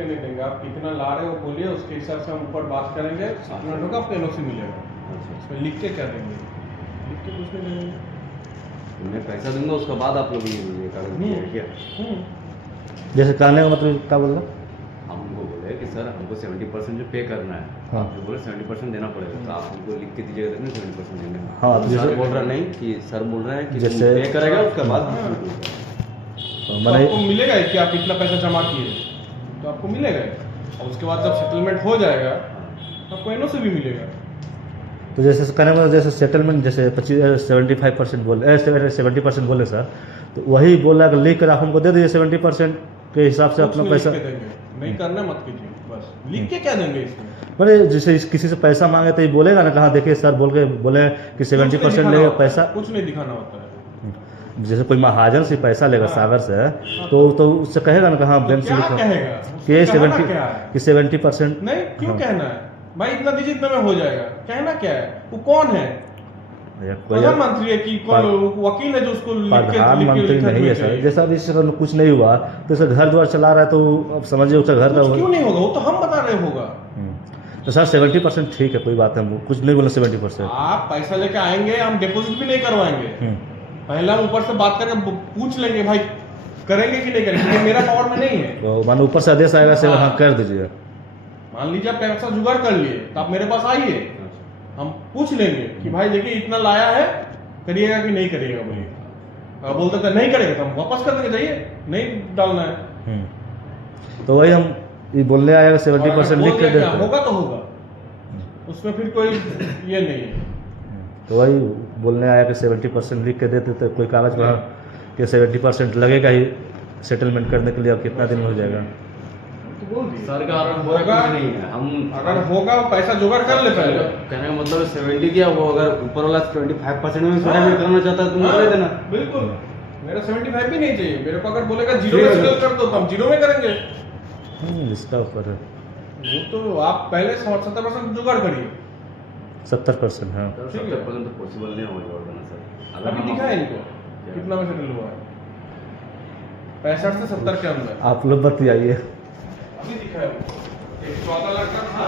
के नहीं देंगे, आप कितना ला रहे हो बोलिए, उसके हिसाब से हम ऊपर बात करेंगे, सेटलमेंट होगा, आपको एनओसी मिलेगा। उसमें लिख के क्या देंगे, लिख के कुछ नहीं देंगे। मैं पैसा दूंगा उसके बाद आप लोग ये कागज दिए क्या? जैसे कहने का मतलब क्या बोल रहा? हम उनको बोले कि सर हमको 70% जो पे करना है, हाँ। आप जो बोले 70% देना पड़ेगा, तो आप हमको लिख के दीजिएगा तभी 70% देंगे। हाँ, तो सर जैसे बोल रहा नहीं कि सर बोल रहे हैं कि जैसे- पे करेगा उसके बाद तो मैंने आपको मिलेगा ही कि आप इतना पैसा जमा किए, तो आपको मिलेगा ही। और उसके बाद जब सेटलमेंट हो जाएगा तो आपको एनओसी भी मिलेगा। तो जैसे कहने का मतलब जैसे सेटलमेंट जैसे 75% बोले 70% बोले सर, तो वही बोला कि लिख कर आप हमको दे दीजिए 70% के हिसाब से कुछ अपना नहीं पैसा। लिख के देंगे, नहीं करना मत कीजिए, बस लिख के क्या देंगे इसमें? मैंने जैसे किसी से पैसा मांगे तो ये बोलेगा ना, कहाँ देखिए सर बोल के बोले कि 70% लेगा पैसा। कुछ नहीं दिखाना होता है। जैसे कोई महाजन से पैसा लेगा हाँ। सागर से, तो उससे कहेगा ना कि हाँ बैंक से क्या लिखा कहेगा? कि उसमें कहना क्या है? 70% नहीं, क्यों हाँ। कहना है भाई, इतना दीजिए इतना में हो जाएगा, कहना क्या है? वो कौन है? या कोई प्रधानमंत्री है कि कौन वकील है जो उसको लिख के प्रधानमंत्री नहीं है सर, जैसा अभी इससे कुछ नहीं हुआ तो सर घर द्वार चला रहा है, तो अब समझिए उसका घर का कुछ क्यों नहीं होगा, वो तो हम बता रहे होगा। तो सर 70% ठीक है, कोई बात है, कुछ नहीं बोले 70%। आप पैसा लेके आएंगे, हम डिपॉजिट भी नहीं करवाएंगे, पहले हम ऊपर से बात करके पूछ लेंगे भाई करेंगे कि नहीं करेंगे, क्योंकि मेरा पावर में नहीं है। तो मानो ऊपर से आदेश आएगा से हाँ। हाँ कर दीजिए। मान लीजिए आप पैसा जुगाड़ कर लिए तो आप मेरे पास आइए, हम पूछ लेंगे कि भाई देखिए इतना लाया है, करिएगा कि नहीं करिएगा बोलिए। अगर बोलते थे नहीं करेगा तो हम वापस कर देंगे, जाइए नहीं डालना है। तो वही हम ये बोलने आएगा 70% लिख के बोल दिया देते क्या, होगा तो होगा, उसमें फिर कोई ये नहीं है। तो वही बोलने आया कि 70% लिख के देते तो कोई कागज वहाँ कि 70% लगेगा ही सेटलमेंट करने के लिए, अब कितना दिन में हो जाएगा। तो बोल दिए सरकार होगा, कुछ नहीं है। हम अगर होगा पैसा जुगाड़ कर ले पहले। कहने का मतलब 70 क्या, वो अगर ऊपर वाला 25% में सेटलमेंट करना चाहता है तो मुझे दे देना। बिल्कुल, मेरा 75 भी नहीं चाहिए, मेरे को अगर बोलेगा जीरो में सेटल कर दो तो हम जीरो में करेंगे। इसका ऊपर है वो तो आप पहले 70% जुगाड़ करिए। 70%। हाँ, 70% तो पॉसिबल नहीं होगा सर। अभी दिखा है इनको कितना में सेटल हुआ है, 65 से 70 के अंदर आप लोग बतियाइए। अभी दिखा है। एक 14 लाख का था,